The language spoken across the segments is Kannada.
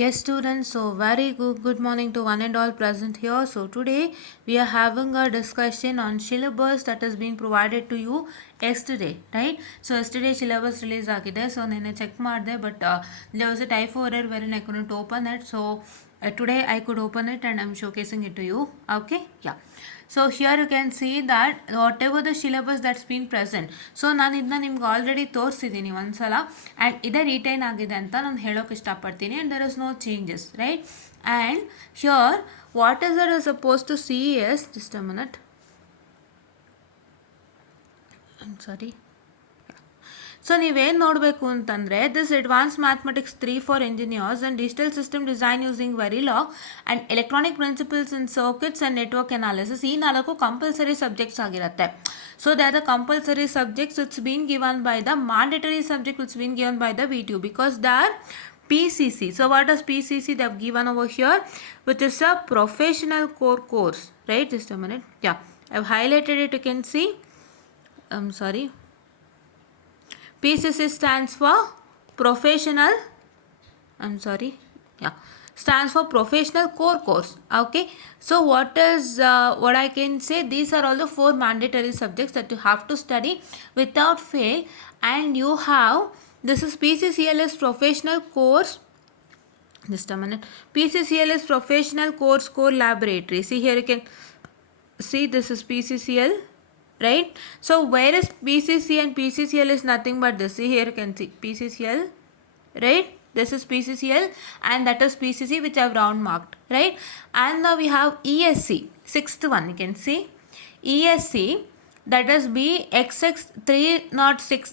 Yes, students. So, very good morning to one and all present here. So, today we are having a discussion on syllabus that has been provided to you yesterday, right? So, yesterday syllabus release agide. So, nene check ಮಾಡಿದೆ, but there was a typo error wherein I couldn't open it. So, today I could open it and I'm showcasing it to you. Okay, yeah. So here you can see that whatever the syllabus that's been present, so ನಾನು ಇದನ್ನ ನಿಮ್ಗೆ ಆಲ್ರೆಡಿ ತೋರಿಸಿದ್ದೀನಿ ಒಂದ್ಸಲ ಆ್ಯಂಡ್ ಇದೇ ರಿಟೈನ್ ಆಗಿದೆ ಅಂತ ನಾನು ಹೇಳೋಕೆ ಇಷ್ಟಪಡ್ತೀನಿ and there is no changes right and here what is that suppose to see yes just a minute sorry. So ನೀವೇನು ನೋಡಬೇಕು ಅಂತಂದರೆ this advance mathematics 3 for engineers and digital system design using Verilog and electronic principles in circuits and network analysis ಈ 4 ಕಂಪಲ್ಸರಿ ಸಬ್ಜೆಕ್ಟ್ಸ್ ಆಗಿರುತ್ತೆ. So they are the compulsory subjects it's been given by the mandatory subject it's been given by the VTU because they are PCC. So what does PCC they have given over here, which is a professional core course, right? Just a minute. Yeah, I've highlighted it. You can see. I'm sorry. PCC stands for professional. I'm sorry. Yeah, stands for professional core course. Okay. So what is what I can say? These are all the 4 mandatory subjects that you have to study without fail, and you have. This is PCCLS professional course. Just a minute. PCCLS professional course core laboratory. See here you can see this is PCCL, right? So where is PCC and PCCL is nothing but this. See here you can see PCCL, right? This is PCCL and that is PCC which I have round marked, right? And now we have ESC, 6th one you can see. ESC, that is BXX306X.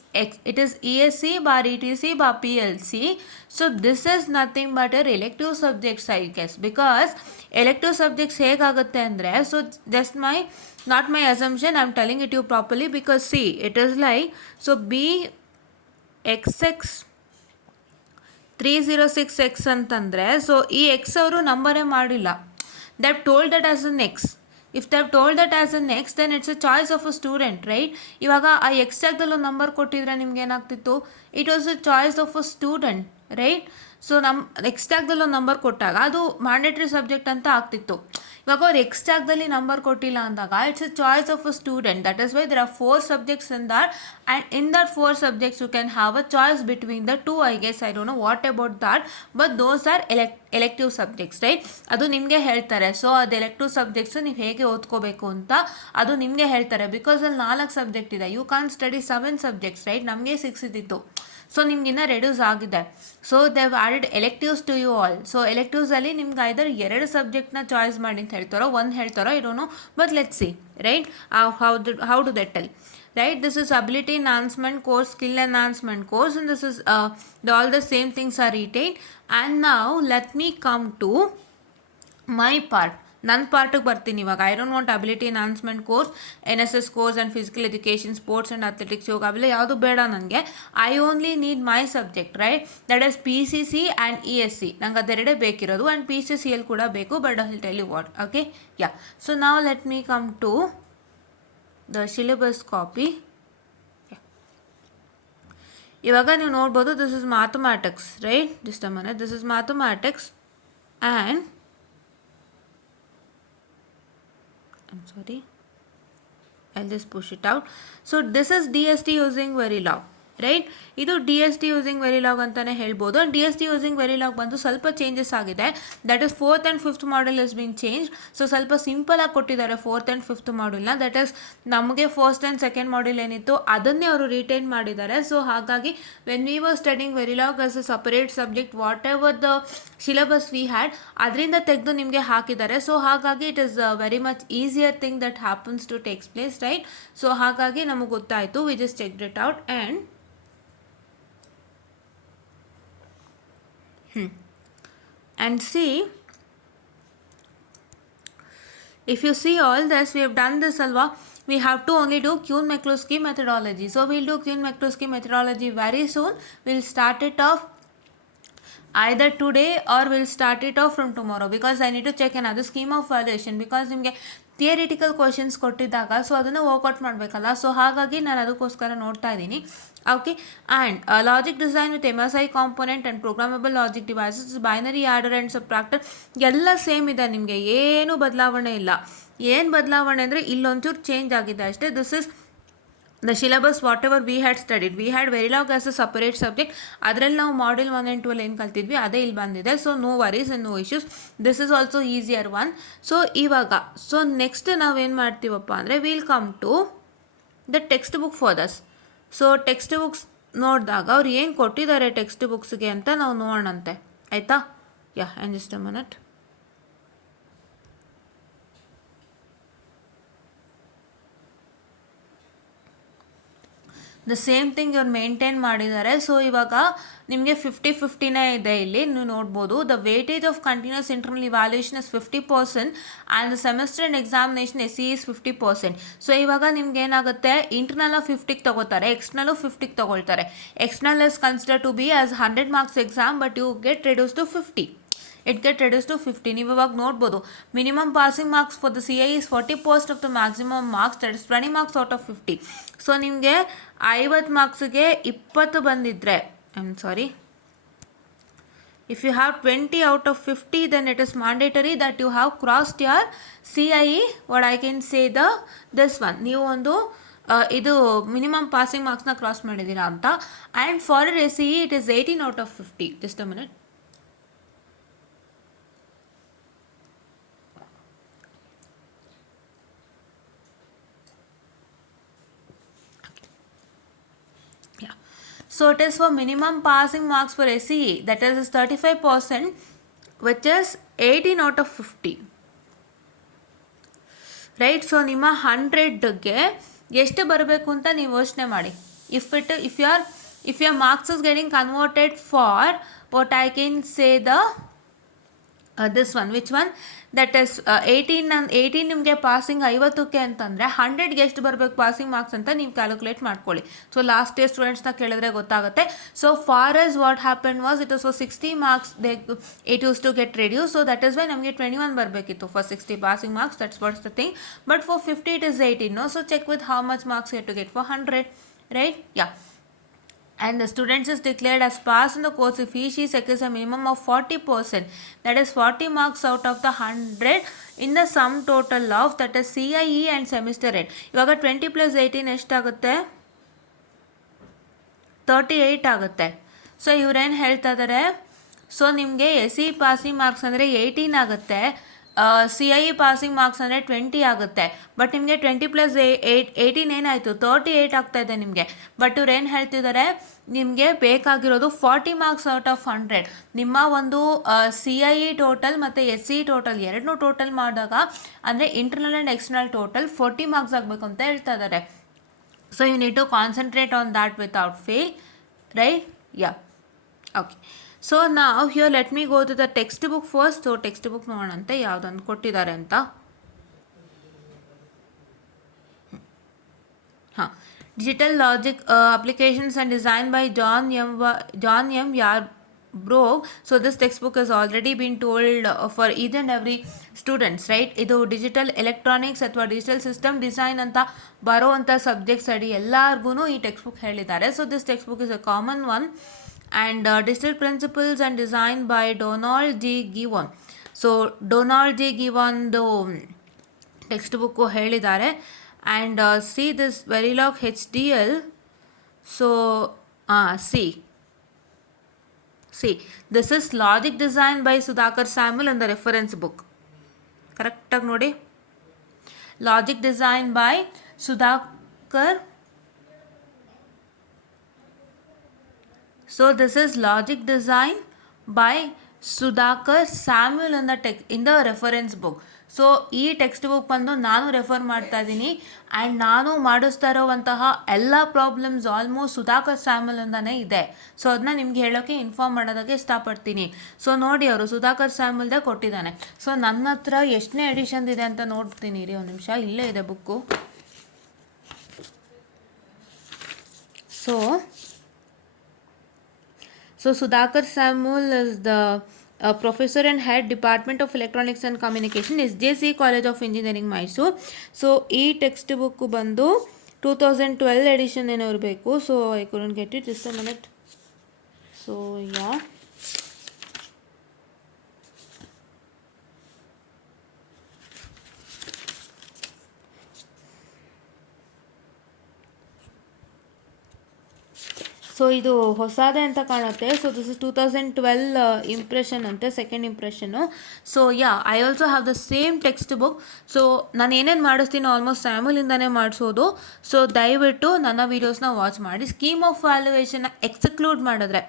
It is ESC bar ETC bar PLC. So this is nothing but a elective subjects I guess, because elective subjects ಹೇಗಾಗುತ್ತೆ ಅಂದರೆ, so just not my assumption, I'm telling it to you properly because see it is like, so BXX 306X ಅಂತಂದರೆ, ಸೊ ಈ ಎಕ್ಸ್ ಅವರು ನಂಬರೇ ಮಾಡಿಲ್ಲ. They have told that as an X. If they have told that as an X then it's a choice of a student, right? ಇವಾಗ ಆ ಎಕ್ಸ್ ಜಾಗದಲ್ಲೂ ನಂಬರ್ ಕೊಟ್ಟಿದ್ರೆ ನಿಮ್ಗೆ ಏನಾಗ್ತಿತ್ತು? It was a choice of a student, right? So X ಜಾಗದಲ್ಲೂ ನಂಬರ್ ಕೊಟ್ಟಾಗ ಅದು ಮ್ಯಾಂಡೇಟ್ರಿ ಸಬ್ಜೆಕ್ಟ್ ಅಂತ ಆಗ್ತಿತ್ತು. ಇವಾಗ ಅವ್ರು ಎಕ್ಸ್ ಜಾಗದಲ್ಲಿ ನಂಬರ್ ಕೊಟ್ಟಿಲ್ಲ ಅಂದಾಗ it's a choice of a student. That is why there are 4 subjects in that, and in that 4 subjects you can have a choice between the 2, I guess. I don't know what about that, but those are elective subjects, right? ಅದು ನಿಮಗೆ ಹೇಳ್ತಾರೆ. ಸೊ ಅದು ಎಲೆಕ್ಟಿವ್ ಸಬ್ಜೆಕ್ಟ್ಸು ನೀವು ಹೇಗೆ ಓದ್ಕೋಬೇಕು ಅಂತ ಅದು ನಿಮಗೆ ಹೇಳ್ತಾರೆ. ಬಿಕಾಸ್ ಅಲ್ಲಿ 4 ಸಬ್ಜೆಕ್ಟ್ ಇದೆ. You can study 7 subjects, right? ನಮಗೆ 6 ಇದ್ದಿತ್ತು. ಸೊ ನಿಮ್ಗಿನ್ನ ರೆಡ್ಯೂಸ್ ಆಗಿದೆ. So they've added electives to you all. So ಎಲೆಕ್ಟಿವ್ಸಲ್ಲಿ ನಿಮ್ಗೆ ಐದರ್ 2 ಸಬ್ಜೆಕ್ಟ್ನ ಚಾಯ್ಸ್ ಮಾಡಿ ಅಂತ ಹೇಳ್ತಾರೋ, 1 ಹೇಳ್ತಾರೋ, I don't know, but let's see, right? How do they tell, right? This is ability enhancement course, skill enhancement course, and this is all the same things are retained. And now let me come to my part. ನನ್ನ ಪಾರ್ಟಿಗೆ ಬರ್ತೀನಿ ಇವಾಗ. I don't want ability enhancement course, NSS course and physical education, sports and athletics, yoga ಅವೆಲ್ಲ ಯಾವುದು ಬೇಡ ನನಗೆ. I only need my subject, right? That is PCC and ESC. ನಂಗೆ ಅದೆರಡೇ ಬೇಕಿರೋದು, ಆ್ಯಂಡ್ PCCL ಕೂಡ ಬೇಕು, but I will tell you what. Okay, yeah. So ನಾವು let me come to the syllabus copy. ಇವಾಗ ನೀವು ನೋಡ್ಬೋದು, this is mathematics, right? Just a minute. This is mathematics and I'm sorry, I'll just push it out. So this is DST using Verilog, right? ಇದು DST ಯೂಸಿಂಗ್ ವೆರಿಲಾಗ್ ಅಂತಲೇ ಹೇಳ್ಬೋದು. ಆ್ಯಂಡ್ DST ಯೂಸಿಂಗ್ ವೆರಿಲಾಗ್ ಬಂದು ಸ್ವಲ್ಪ ಚೇಂಜಸ್ ಆಗಿದೆ. That is 4th and 5th module is been change. So ಸ್ವಲ್ಪ ಸಿಂಪಲಾಗಿ ಕೊಟ್ಟಿದ್ದಾರೆ 4th and 5th ಮಾಡ್ಯೂಲ್ನ. ದಟ್ ಈಸ್ ನಮಗೆ 1st and 2nd ಮಾಡ್ಯೂಲ್ ಏನಿತ್ತು ಅದನ್ನೇ ಅವರು ರಿಟೈನ್ ಮಾಡಿದ್ದಾರೆ. ಸೊ ಹಾಗಾಗಿ when we were studying Verilog as a separate subject, whatever the syllabus we had ಅದರಿಂದ ತೆಗೆದು ನಿಮಗೆ ಹಾಕಿದ್ದಾರೆ. ಸೊ ಹಾಗಾಗಿ it is very much easier thing that happens to takes place, right? So ಹಾಗಾಗಿ ನಮಗೆ ಗೊತ್ತಾಯಿತು. We just checked it out and and see, if you see all this, we have done this alva. We have to only do Kuhn-Mikulski methodology. So we'll do Kuhn-Mikulski methodology very soon. We'll start it off either today or we'll start it off from tomorrow, because I need to check another scheme of valuation, because ನಿಮಗೆ ಥಿಯರಿಟಿಕಲ್ ಕ್ವಶನ್ಸ್ ಕೊಟ್ಟಿದ್ದಾಗ ಸೊ ಅದನ್ನು ವರ್ಕೌಟ್ ಮಾಡಬೇಕಲ್ಲ. ಸೊ ಹಾಗಾಗಿ ನಾನು ಅದಕ್ಕೋಸ್ಕರ ನೋಡ್ತಾ ಇದ್ದೀನಿ. Okay, and logic design with MSI component and programmable logic devices, binary adder and subtractor ಎಲ್ಲ ಸೇಮ್ ಇದೆ, ನಿಮಗೆ ಏನು ಬದಲಾವಣೆ ಇಲ್ಲ. ಏನು ಬದಲಾವಣೆ ಅಂದರೆ ಇಲ್ಲೊಂಚೂರು ಚೇಂಜ್ ಆಗಿದೆ ಅಷ್ಟೇ. This is the syllabus whatever we had studied. We had Verilog as a separate subject. ಅದರಲ್ಲಿ ನಾವು ಮಾಡ್ಯೂಲ್ 1 and 2 ಏನು ಕಲ್ತಿದ್ವಿ ಅದೇ ಇಲ್ಲಿ ಬಂದಿದೆ. So no worries and no issues. This is also easier one. So ಇವಾಗ ನೆಕ್ಸ್ಟ್ ನಾವೇನು ಮಾಡ್ತೀವಪ್ಪ ಅಂದರೆ will come to the text book for thus. So text books ನೋಡಿದಾಗ ಅವ್ರು ಏನು ಕೊಟ್ಟಿದ್ದಾರೆ ಟೆಕ್ಸ್ಟ್ ಬುಕ್ಸ್ಗೆ ಅಂತ ನಾವು ನೋಡೋಣಂತೆ, ಆಯಿತಾ? Yeah, and just a minute. The same thing ಇವ್ರು ಮೇಂಟೈನ್ ಮಾಡಿದ್ದಾರೆ. ಸೊ ಇವಾಗ ನಿಮಗೆ 50-50ನೇ ಇದೆ ಇಲ್ಲಿ, ನೀವು ನೋಡ್ಬೋದು. The weightage of continuous internal evaluation is 50% and the semester end examination S C is 50%. So ಇವಾಗ ನಿಮ್ಗೆ ಏನಾಗುತ್ತೆ, ಇಂಟರ್ನಲ್ 50ಗೆ ತಗೋತಾರೆ, ಎಕ್ಸ್ಟರ್ನಲು 50ಗೆ ತಗೊಳ್ತಾರೆ. External is consider to be as 100 marks exam, but you get reduce to 50. It get reduce to 50. ನೀವು ಇವಾಗ ನೋಡ್ಬೋದು, minimum passing marks for the C I is 40% of the maximum marks, that is 20 marks out of 50. So ನಿಮಗೆ 50 ಮಾರ್ಕ್ಸ್ಗೆ 20 ಬಂದಿದ್ದರೆ, I am sorry, if you have 20 out of 50, then it is mandatory that you have crossed your CIE, what I can say this one, ನೀವು ಒಂದು ಇದು ಮಿನಿಮಮ್ ಪಾಸಿಂಗ್ ಮಾರ್ಕ್ಸ್ನ ಕ್ರಾಸ್ ಮಾಡಿದ್ದೀರಾ ಅಂತ. And for S C E it is 18 out of 50. Just a minute. So it is for minimum passing marks for SCE, that is 35%, which is 18 out of 50. Right. So ನಿಮ್ಮ 100ಗೆ ಎಷ್ಟು ಬರಬೇಕು ಅಂತ ನೀವು ಯೋಚನೆ ಮಾಡಿ. If your marks is getting converted for what I can say this one, which one, that is 18 ನಿಮಗೆ ಪಾಸಿಂಗ್ 50ಕ್ಕೆ ಅಂತಂದರೆ 100ಗೆ ಎಷ್ಟು ಬರಬೇಕು ಪಾಸಿಂಗ್ ಮಾರ್ಕ್ಸ್ ಅಂತ ನೀವು ಕ್ಯಾಲ್ಕುಲೇಟ್ ಮಾಡ್ಕೊಳ್ಳಿ. ಸೊ ಲಾಸ್ಟ್ ಇಯರ್ ಸ್ಟೂಡೆಂಟ್ಸ್ನ ಕೇಳಿದ್ರೆ ಗೊತ್ತಾಗುತ್ತೆ. So for us what happen was, it was for 60 marks it use to get reduce. So that is why ನಮಗೆ 21 ಬರಬೇಕಿತ್ತು for 60 passing marks. That's what's the thing. But for 50 it is 18. No, so check with how much marks you have to get for 100, right? Yeah. And the students is declared as pass in the course if he/she secures a minimum of 40%, that is 40 marks out of the 100 in the sum total of, that is CIE and semester end. ಇವಾಗ 20 + 18 ಎಷ್ಟಾಗುತ್ತೆ? 38 ಆಗುತ್ತೆ. ಸೊ ಇವ್ರೇನು ಹೇಳ್ತಾ ಇದ್ದಾರೆ, ಸೊ ನಿಮಗೆ ಎಸ್ ಸಿ ಪಾಸಿಂಗ್ ಮಾರ್ಕ್ಸ್ ಅಂದರೆ 18 ಆಗುತ್ತೆ, ಸಿ ಐ ಪಾಸಿಂಗ್ ಮಾರ್ಕ್ಸ್ ಅಂದರೆ 20 ಆಗುತ್ತೆ. ಬಟ್ ನಿಮಗೆ 20 + 18 ಏನಾಯಿತು? 38 ಆಗ್ತಾ ಇದೆ ನಿಮಗೆ. ಬಟ್ ಇವ್ರು ಏನು ಹೇಳ್ತಿದ್ದಾರೆ, ನಿಮಗೆ ಬೇಕಾಗಿರೋದು 40 ಮಾರ್ಕ್ಸ್ ಔಟ್ ಆಫ್ 100. ನಿಮ್ಮ ಒಂದು ಸಿ ಐ ಇ ಟೋಟಲ್ ಮತ್ತು ಎಸ್ ಸಿ ಟೋಟಲ್ ಎರಡನ್ನೂ ಟೋಟಲ್ ಮಾಡಿದಾಗ, ಅಂದರೆ internal and external total 40 marks ಆಗಬೇಕು ಅಂತ ಹೇಳ್ತಾ ಇದ್ದಾರೆ. So you need to concentrate on that without fail, right? Yeah, okay. So ನಾವು here let me go to the text book first. So text book ನೋಡೋಣಂತೆ ಯಾವುದನ್ನು ಕೊಟ್ಟಿದ್ದಾರೆ ಅಂತ. ಹಾಂ, digital logic applications and design by John M Yarbrough. So this textbook has already been told for each and every students, right? ಇದು ಡಿಜಿಟಲ್ ಎಲೆಕ್ಟ್ರಾನಿಕ್ಸ್ ಅಥವಾ ಡಿಜಿಟಲ್ ಸಿಸ್ಟಮ್ ಡಿಸೈನ್ ಅಂತ ಬರೋವಂಥ ಸಬ್ಜೆಕ್ಟ್ಸ್ ಅಡಿ ಎಲ್ಲರಿಗೂ ಈ ಟೆಕ್ಸ್ಟ್ ಬುಕ್ ಹೇಳಿದ್ದಾರೆ. So this text book is a common one. And Digital Principles and Design by Donald G. Gibbon. So Donald G ಗಿವಾನ್ದು ಟೆಕ್ಸ್ಟ್ ಬುಕ್ಕು ಹೇಳಿದ್ದಾರೆ. And see this Verilog HDL. So see this is logic design by Sudhakar Samuel in the reference book. ಕರೆಕ್ಟಾಗಿ ನೋಡಿ, logic design by Sudhakar. So this is logic design by Sudhakar Samuel in the reference book. So ಈ ಟೆಕ್ಸ್ಟ್ ಬುಕ್ ಬಂದು ನಾನು ರೆಫರ್ ಮಾಡ್ತಾ ಇದ್ದೀನಿ. ಆ್ಯಂಡ್ ನಾನು ಮಾಡಿಸ್ತಾ ಇರೋವಂತಹ ಎಲ್ಲ ಪ್ರಾಬ್ಲಮ್ಸ್ ಆಲ್ಮೋಸ್ಟ್ ಸುಧಾಕರ್ ಸ್ಯಾಮ್ಯುಲ್ ಅಂತಾನೆ ಇದೆ. ಸೊ ಅದನ್ನ ನಿಮ್ಗೆ ಹೇಳೋಕ್ಕೆ ಇನ್ಫಾರ್ಮ್ ಮಾಡೋದಕ್ಕೆ ಇಷ್ಟಪಡ್ತೀನಿ. ಸೊ ನೋಡಿ, ಅವರು ಸುಧಾಕರ್ ಸ್ಯಾಮ್ಯುಲ್ದೇ ಕೊಟ್ಟಿದ್ದಾನೆ. ಸೊ ನನ್ನ ಹತ್ರ ಎಷ್ಟನೇ ಎಡಿಷನ್ ಇದೆ ಅಂತ ನೋಡ್ತೀನಿ ರೀ, ಒಂದು ನಿಮಿಷ. ಇಲ್ಲೇ ಇದೆ book. So Sudhakar Samuel is the professor and head Department of Electronics and Communication, SJC College of Engineering, Mysore. So ಈ ಟೆಕ್ಸ್ಟ್ ಬುಕ್ ಬಂದು 2012 ಎಡಿಷನ್ ಏನೋ ಇರಬೇಕು. So I couldn't get it, just a minute. So yeah, so ಇದು ಹೊಸದೇ ಅಂತ ಕಾಣುತ್ತೆ. ಸೊ ದಿಸ್ ಇಸ್ 2012 ಇಂಪ್ರೆಷನ್ ಅಂತೆ, second impression. So yeah, I also have the same text book. So ನಾನು ಏನೇನು ಮಾಡಿಸ್ತೀನೋ ಆಲ್ಮೋಸ್ಟ್ ಸ್ಯಾಮುಲಿಂದನೇ ಮಾಡಿಸೋದು. ಸೊ ದಯವಿಟ್ಟು ನನ್ನ ವೀಡಿಯೋಸ್ನ ವಾಚ್ ಮಾಡಿ. ಸ್ಕೀಮ್ ಆಫ್ ವ್ಯಾಲ್ಯೂಯೇಷನ್ನ ಎಕ್ಸ್ಕ್ಲೂಡ್ ಮಾಡಿದ್ರೆ,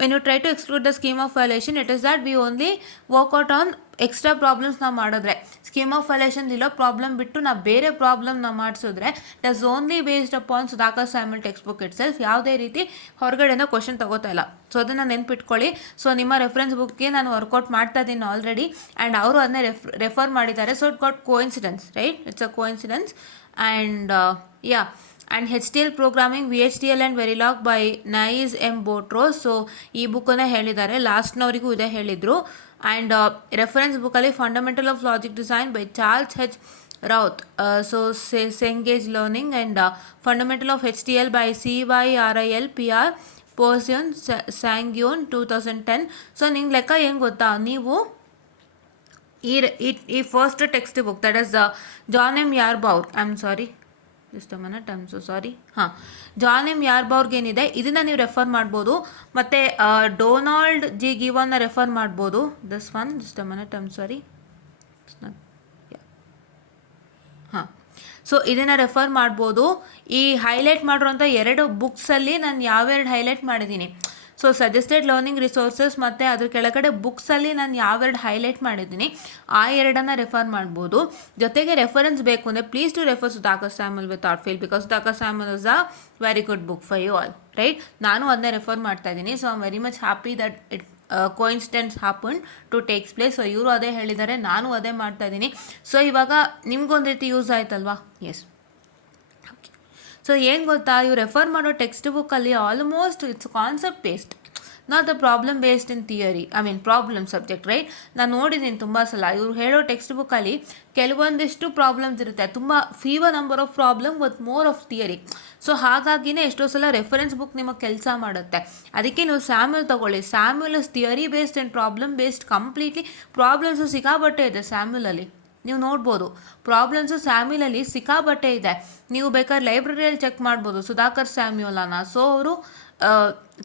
when you try to exclude the scheme of valuation, it is that we only work out on extra ಪ್ರಾಬ್ಲಮ್ಸ್ನ ಮಾಡಿದ್ರೆ, ಸ್ಕೀಮ್ ಆಫ್ ವ್ಯಾಲ್ಯೂಯೇಷನ್ ಇರೋ ಪ್ರಾಬ್ಲಮ್ ಬಿಟ್ಟು ನಾವು ಬೇರೆ ಪ್ರಾಬ್ಲಮ್ನ ಮಾಡಿಸಿದ್ರೆ it is only based upon Sudhakar Samuel text book itself. ಯಾವುದೇ ರೀತಿ ಹೊರಗಡೆಯಿಂದ ಕ್ವಶನ್ ತಗೋತಾ ಇಲ್ಲ. ಸೊ ಅದನ್ನು ನೆನ್ಪಿಟ್ಕೊಳ್ಳಿ. ಸೊ ನಿಮ್ಮ ರೆಫರೆನ್ಸ್ ಬುಕ್ಗೆ ನಾನು ವರ್ಕೌಟ್ ಮಾಡ್ತಾ ಇದ್ದೀನಿ ಆಲ್ರೆಡಿ, ಆ್ಯಂಡ್ ಅವರು ಅದನ್ನೇ ರೆಫರ್ ಮಾಡಿದ್ದಾರೆ. So it got coincidence, right? It's a coincidence. And yeah, and HTL programming VHDL and Verilog by Nazeih M Botros. So ಈ ಬುಕ್ಕನ್ನೇ ಹೇಳಿದ್ದಾರೆ, ಲಾಸ್ಟ್ನವರಿಗೂ ಇದೇ ಹೇಳಿದರು. ಆ್ಯಂಡ್ ರೆಫರೆನ್ಸ್ ಬುಕ್ಕಲ್ಲಿ fundamental of logic design by Charles H. Roth. So Cengage learning and fundamental of HTL by CYRIL PR Pearson Sanguine 2010. So ನಿಂಗೆ ಲೆಕ್ಕ ಏನು ಗೊತ್ತಾ, ನೀವು ಈ first text book, that is John M ಯಾರ್ಬೌರ್, I am sorry, just a minute, I am so sorry. ಹಾಂ, ಜಾನ್ ಎಮ್ ಯಾರ್ಬೌರ್ಗ್ ಏನಿದೆ ಇದನ್ನು ನೀವು ರೆಫರ್ ಮಾಡ್ಬೋದು. ಮತ್ತು ಡೊನಾಲ್ಡ್ ಜಿ ಗಿವನ್ನ ರೆಫರ್ ಮಾಡ್ಬೋದು. This one, just a minute, I am sorry. ಹಾಂ, ಸೊ ಇದನ್ನು ರೆಫರ್ ಮಾಡ್ಬೋದು. ಈ ಹೈಲೈಟ್ ಮಾಡಿರೋಂಥ 2 ಬುಕ್ಸಲ್ಲಿ ನಾನು ಯಾವೆರಡು ಹೈಲೈಟ್ ಮಾಡಿದ್ದೀನಿ. ಸೊ ಸಜೆಸ್ಟೆಡ್ ಲರ್ನಿಂಗ್ ರಿಸೋರ್ಸಸ್ ಮತ್ತು ಅದ್ರ ಕೆಳಗಡೆ ಬುಕ್ಸಲ್ಲಿ ನಾನು ಯಾವೆರಡು ಹೈಲೈಟ್ ಮಾಡಿದ್ದೀನಿ ಆ 2 ರೆಫರ್ ಮಾಡ್ಬೋದು. ಜೊತೆಗೆ ರೆಫರೆನ್ಸ್ ಬೇಕು ಅಂದರೆ please to refer Sudhakar Samuel without fail, because Sudhakar Samuel is a very good book for you all, right? ನಾನು ಅದನ್ನೇ ರೆಫರ್ ಮಾಡ್ತಾ ಇದ್ದೀನಿ. So I am very much happy that it coincidence happen to takes place. So ಇವರು ಅದೇ ಹೇಳಿದ್ದಾರೆ, ನಾನು ಅದೇ ಮಾಡ್ತಾ ಇದ್ದೀನಿ. ಸೊ ಇವಾಗ ನಿಮ್ಗೊಂದು ರೀತಿ ಯೂಸ್ ಆಯ್ತಲ್ವಾ? ಎಸ್. ಸೊ ಏನು ಗೊತ್ತಾ, ಇವ್ರು ರೆಫರ್ ಮಾಡೋ ಟೆಕ್ಸ್ಟ್ ಬುಕ್ಕಲ್ಲಿ almost it's concept based, not the problem based in theory, I mean problem subject, right? ನಾನು ನೋಡಿದ್ದೀನಿ ತುಂಬ ಸಲ ಇವ್ರು ಹೇಳೋ ಟೆಕ್ಸ್ಟ್ ಬುಕ್ಕಲ್ಲಿ ಕೆಲವೊಂದಿಷ್ಟು ಪ್ರಾಬ್ಲಮ್ಸ್ ಇರುತ್ತೆ, ತುಂಬ fever number of problem with more of theory. So ಹಾಗಾಗಿನೇ ಎಷ್ಟೋ ಸಲ ರೆಫರೆನ್ಸ್ ಬುಕ್ ನಿಮಗೆ ಕೆಲಸ ಮಾಡುತ್ತೆ. ಅದಕ್ಕೆ ನೀವು ಸ್ಯಾಮ್ಯುಲ್ ತೊಗೊಳ್ಳಿ. Samuel is theory based and problem based completely. Problems ಸಿಕ್ಕಾಬಟ್ಟೆ ಇದೆ ಸ್ಯಾಮ್ಯುಲಲ್ಲಿ, ನೀವು ನೋಡ್ಬೋದು. ಪ್ರಾಬ್ಲಮ್ಸು ಸ್ಯಾಮ್ಯುಲಲ್ಲಿ ಸಿಕ್ಕಾಬಟ್ಟೆ ಇದೆ. ನೀವು ಬೇಕಾದ್ರೆ ಲೈಬ್ರರಿಯಲ್ಲಿ ಚೆಕ್ ಮಾಡ್ಬೋದು ಸುಧಾಕರ್ ಸ್ಯಾಮ್ಯುಲನ. ಸೊ ಅವರು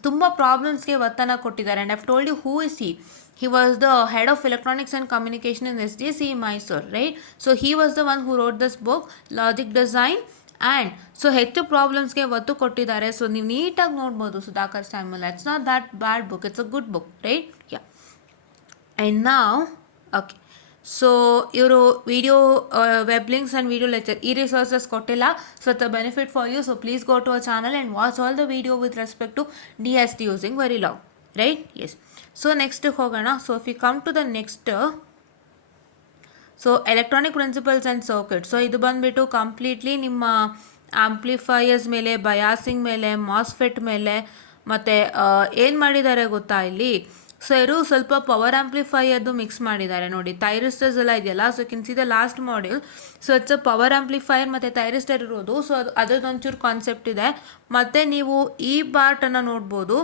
ತುಂಬ ಪ್ರಾಬ್ಲಮ್ಸ್ಗೆ ಒತ್ತನ್ನು ಕೊಟ್ಟಿದ್ದಾರೆ. And I've told you who is he. He was the head of electronics and communication in SDC Mysore, right? So he was the one who wrote this book, Logic Design. And so ಹೆಚ್ಚು ಪ್ರಾಬ್ಲಮ್ಸ್ಗೆ ಒತ್ತು ಕೊಟ್ಟಿದ್ದಾರೆ. ಸೊ ನೀವು ನೀಟಾಗಿ ನೋಡ್ಬೋದು Sudhakar Samuel. It's not that bad book, it's a good book, right? Yeah. And ನಾವ್ ಓಕೆ, ಸೊ ಇವರು video web links and video lecture ಈ ರಿಸೋರ್ಸಸ್ ಕೊಟ್ಟಿಲ್ಲ. So it's a benefit for you. So please go to a channel and watch all the video with respect to DST using Verilog, right? Yes. So next ಹೋಗೋಣ. So if you come to the next, so electronic principles and circuit. So ಇದು ಬಂದುಬಿಟ್ಟು ಕಂಪ್ಲೀಟ್ಲಿ ನಿಮ್ಮ ಆಂಪ್ಲಿಫೈಯರ್ಸ್ ಮೇಲೆ, ಬಯಾಸಿಂಗ್ ಮೇಲೆ, ಮಾಸ್ಫೆಟ್ ಮೇಲೆ, ಮತ್ತು ಏನು ಮಾಡಿದ್ದಾರೆ ಗೊತ್ತಾ ಇಲ್ಲಿ, ಸೊ ಇವರು ಸ್ವಲ್ಪ ಪವರ್ ಆಂಪ್ಲಿಫೈಯರ್ದು ಮಿಕ್ಸ್ ಮಾಡಿದ್ದಾರೆ ನೋಡಿ. ಥೈರಿಸ್ಟರ್ಸ್ ಎಲ್ಲ ಇದೆಯಲ್ಲ, so can see the last module. So it's a power amplifier ಮತ್ತು ಥೈರಿಸ್ಟರ್ ಇರೋದು. ಸೊ ಅದರದೊಂಚೂರು ಕಾನ್ಸೆಪ್ಟ್ ಇದೆ. ಮತ್ತು ನೀವು ಈ ಪಾರ್ಟನ್ನು ನೋಡ್ಬೋದು.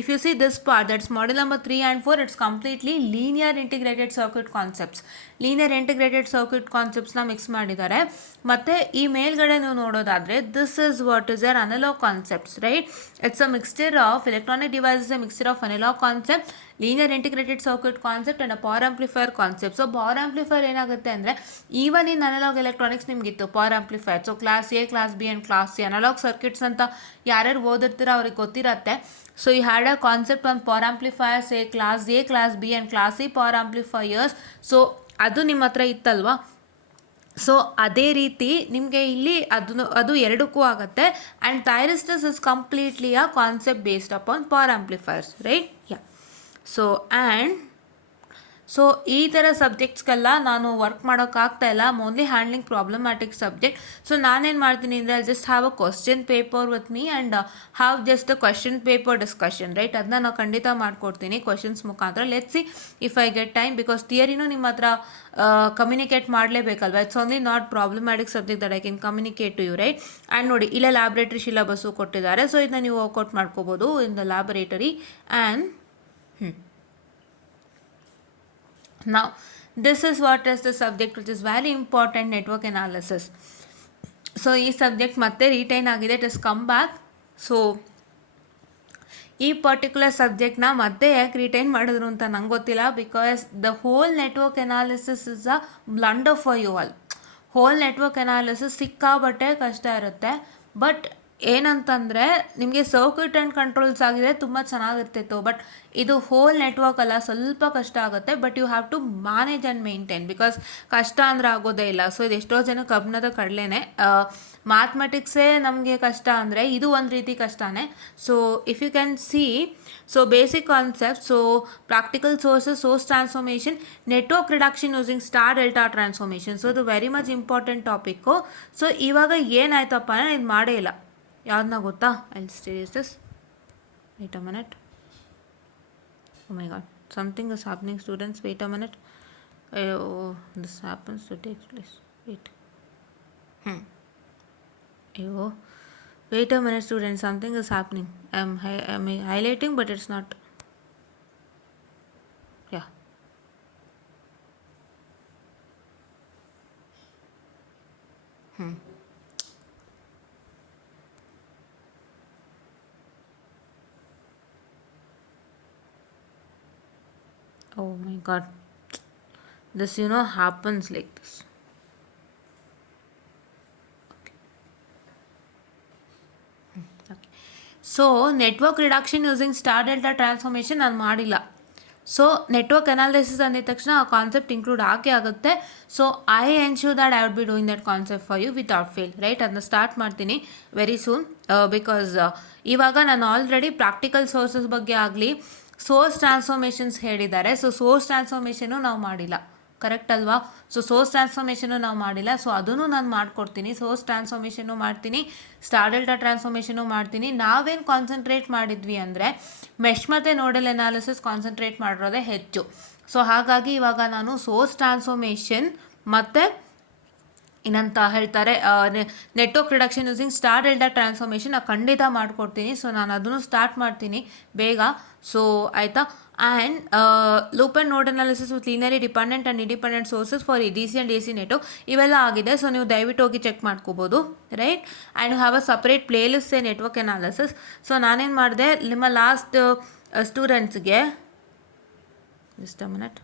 If you see this part, that's module number 3 and 4, it's completely linear integrated circuit concepts. Linear integrated circuit ಕಾನ್ಸೆಪ್ಟ್ಸ್ನ ಮಿಕ್ಸ್ ಮಾಡಿದ್ದಾರೆ. ಮತ್ತು ಈ ಮೇಲ್ಗಡೆ ನೀವು ನೋಡೋದಾದರೆ, this is what is your analog concepts, right? It's a mixture of electronic devices, A mixture of analog concept, linear integrated circuit concept and a power amplifier concept. So power amplifier ಏನಾಗುತ್ತೆ ಅಂದರೆ, ಈವನ್ ಇನ್ ಅನಲಾಗ್ ಎಲೆಕ್ಟ್ರಾನಿಕ್ಸ್ ನಿಮಗಿತ್ತು power amplifier. So class A, class B and class C analog circuits ಅಂತ ಯಾರ್ಯಾರು ಓದಿರ್ತೀರೋ ಅವ್ರಿಗೆ ಗೊತ್ತಿರತ್ತೆ. So you had a concept on power amplifiers, class A, class B and class C power amplifiers. So ಅದು ನಿಮ್ಮ ಹತ್ರ ಇತ್ತಲ್ವಾ? ಸೊ ಅದೇ ರೀತಿ ನಿಮಗೆ ಇಲ್ಲಿ ಅದು ಎರಡಕ್ಕೂ ಆಗುತ್ತೆ. And thyristors is completely a concept based upon power amplifiers, right? Yeah. So and so ಈ ಥರ ಸಬ್ಜೆಕ್ಟ್ಸ್ಗೆಲ್ಲ ನಾನು ವರ್ಕ್ ಮಾಡೋಕ್ಕಾಗ್ತಾ ಇಲ್ಲ, only handling problematic subject. So ನಾನೇನು ಮಾಡ್ತೀನಿ ಅಂದರೆ I just have a question paper with me and have just a question paper discussion, right. ಅದನ್ನ ನಾವು ಖಂಡಿತ ಮಾಡ್ಕೊಡ್ತೀನಿ ಕ್ವಶನ್ಸ್ ಮುಖಾಂತರ. Let's see if I get time, because ಥಿಯರಿನೂ ನಿಮ್ಮ ಹತ್ರ ಕಮ್ಯುನಿಕೇಟ್ ಮಾಡಲೇಬೇಕಲ್ವ. It's only not problematic subject that I can communicate to you, right. And ನೋಡಿ ಇಲ್ಲೇ ಲ್ಯಾಬ್ರೇಟರಿ ಸಿಲಬಸ್ಸು ಕೊಟ್ಟಿದ್ದಾರೆ. ಸೊ ಇದನ್ನ ನೀವು ವರ್ಕೌಟ್ ಮಾಡ್ಕೋಬೋದು in the laboratory. And now this is what is the subject which is very important, network analysis. So ಈ ಸಬ್ಜೆಕ್ಟ್ ಮತ್ತೆ ರಿಟೈನ್ ಆಗಿದೆ, it is come back. So ಈ ಪರ್ಟಿಕ್ಯುಲರ್ ಸಬ್ಜೆಕ್ಟ್ನ ಮತ್ತೆ ಯಾಕೆ ರಿಟೈನ್ ಮಾಡಿದ್ರು ಅಂತ ನಂಗೆ ಗೊತ್ತಿಲ್ಲ, because the whole network analysis is a blunder for you all. Whole network analysis ಸಿಕ್ಕಾಬಟ್ಟೆ ಕಷ್ಟ ಇರುತ್ತೆ. ಬಟ್ ಏನಂತಂದರೆ ನಿಮಗೆ ಸರ್ಕ್ಯೂಟ್ ಆ್ಯಂಡ್ ಕಂಟ್ರೋಲ್ಸ್ ಆಗಿದೆ ತುಂಬ ಚೆನ್ನಾಗಿರ್ತಿತ್ತು. ಬಟ್ ಇದು ಹೋಲ್ ನೆಟ್ವರ್ಕ್ ಅಲ್ಲ, ಸ್ವಲ್ಪ ಕಷ್ಟ ಆಗುತ್ತೆ. But you have to manage and maintain, because ಕಷ್ಟ ಅಂದರೆ ಆಗೋದೇ ಇಲ್ಲ. ಸೊ ಇದು ಎಷ್ಟೋ ಜನ ಕಬ್ಬಿಣದ ಕಡಲೆನೇ. ಮ್ಯಾಥಮೆಟಿಕ್ಸೇ ನಮಗೆ ಕಷ್ಟ ಅಂದರೆ ಇದು ಒಂದು ರೀತಿ ಕಷ್ಟನೇ. So if you can see, so basic concept, so practical sources, source transformation, network reduction using star delta transformation. So ಇದು ವೆರಿ ಮಚ್ ಇಂಪಾರ್ಟೆಂಟ್ ಟಾಪಿಕ್ಕು. ಸೊ ಇವಾಗ ಏನಾಯ್ತಪ್ಪ ಅಂದರೆ ಇದು ಮಾಡೇ ಇಲ್ಲ. ಯಾವ್ದನ್ನ ಗೊತ್ತಾ? I stays this, wait a minute. Oh my god, something is happening students, wait a minute. Oh, this happens to take place, wait. Oh, wait a minute students, something is happening. I'm highlighting but it's not, yeah. Oh my god, this happens like this. Okay. So network reduction using star delta transformation ನಾನು ಮಾಡಿಲ್ಲ. ಸೊ ನೆಟ್ವರ್ಕ್ ಅನಾಲಿಸಿಸ್ ಅಂದಿದ ತಕ್ಷಣ ಆ ಕಾನ್ಸೆಪ್ಟ್ ಇನ್ಕ್ಲೂಡ್ ಆಗುತ್ತೆ. So I ensure that I would be doing that concept for you without fail, right. ಅದನ್ನ ಸ್ಟಾರ್ಟ್ ಮಾಡ್ತೀನಿ ವೆರಿ ಸೂನ್, ಬಿಕಾಸ್ ಇವಾಗ ನಾನು ಆಲ್ರೆಡಿ ಪ್ರಾಕ್ಟಿಕಲ್ ಸೋರ್ಸಸ್ ಬಗ್ಗೆ ಆಗಲಿ, ಸೋರ್ಸ್ ಟ್ರಾನ್ಸ್ಫಾರ್ಮೇಷನ್ಸ್ ಹೇಳಿದ್ದಾರೆ. ಸೊ ಸೋರ್ಸ್ ಟ್ರಾನ್ಸ್ಫಾರ್ಮೇಷನು ನಾವು ಮಾಡಿಲ್ಲ, ಕರೆಕ್ಟ್ ಅಲ್ವಾ? ಸೊ ಸೋರ್ಸ್ ಟ್ರಾನ್ಸ್ಫಾರ್ಮೇಷನು ನಾವು ಮಾಡಿಲ್ಲ. ಸೊ ಅದನ್ನು ನಾನು ಮಾಡಿಕೊಡ್ತೀನಿ. ಸೋರ್ಸ್ ಟ್ರಾನ್ಸ್ಫಾರ್ಮೇಷನು ಮಾಡ್ತೀನಿ, ಸ್ಟಾರ್ ಡೆಲ್ಟಾ ಟ್ರಾನ್ಸ್ಫಾರ್ಮೇಷನು ಮಾಡ್ತೀನಿ. ನಾವೇನು ಕಾನ್ಸಂಟ್ರೇಟ್ ಮಾಡಿದ್ವಿ ಅಂದರೆ ಮೆಶ್ ಮತ್ತು ನೋಡಲ್ ಅನಾಲಿಸಿಸ್ ಕಾನ್ಸಂಟ್ರೇಟ್ ಮಾಡಿರೋದೇ ಹೆಚ್ಚು. ಸೊ ಹಾಗಾಗಿ ಇವಾಗ ನಾನು ಸೋರ್ಸ್ ಟ್ರಾನ್ಸ್ಫಾರ್ಮೇಷನ್ ಮತ್ತು ಏನಂತ ಹೇಳ್ತಾರೆ network reduction using star delta transformation ಖಂಡಿತ ಮಾಡಿಕೊಡ್ತೀನಿ. ಸೊ ನಾನು ಅದನ್ನು ಸ್ಟಾರ್ಟ್ ಮಾಡ್ತೀನಿ ಬೇಗ. ಸೊ ಆಯಿತಾ? And loop and node analysis with linearly dependent and independent sources for D C and A C network ಇವೆಲ್ಲ ಆಗಿದೆ. ಸೊ ನೀವು ದಯವಿಟ್ಟು ಹೋಗಿ ಚೆಕ್ ಮಾಡ್ಕೋಬೋದು, right. And have a separate playlist a network analysis. So ನಾನೇನು ಮಾಡಿದೆ, ನಿಮ್ಮ ಲಾಸ್ಟ್ ಸ್ಟೂಡೆಂಟ್ಸ್ಗೆ ಜಸ್ಟ್ ಅ ಮಿನಿಟ್,